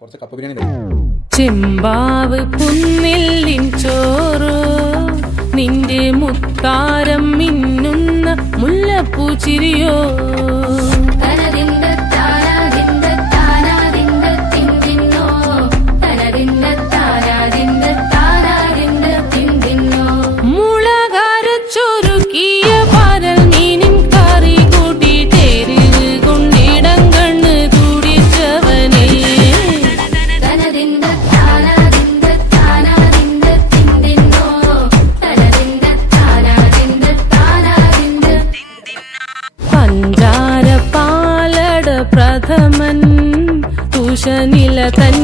കുറച്ച് കപ്പ ബിരിയാണി. ചെമ്പാവ് പുന്നില്ലിൻ ചോറോ നിന്റെ മുത്താരം മിന്നുന്ന മുല്ലപ്പൂ ചിരിയോ പഞ്ചാര പാലട പ്രഥമൻ തുഷനില തൻ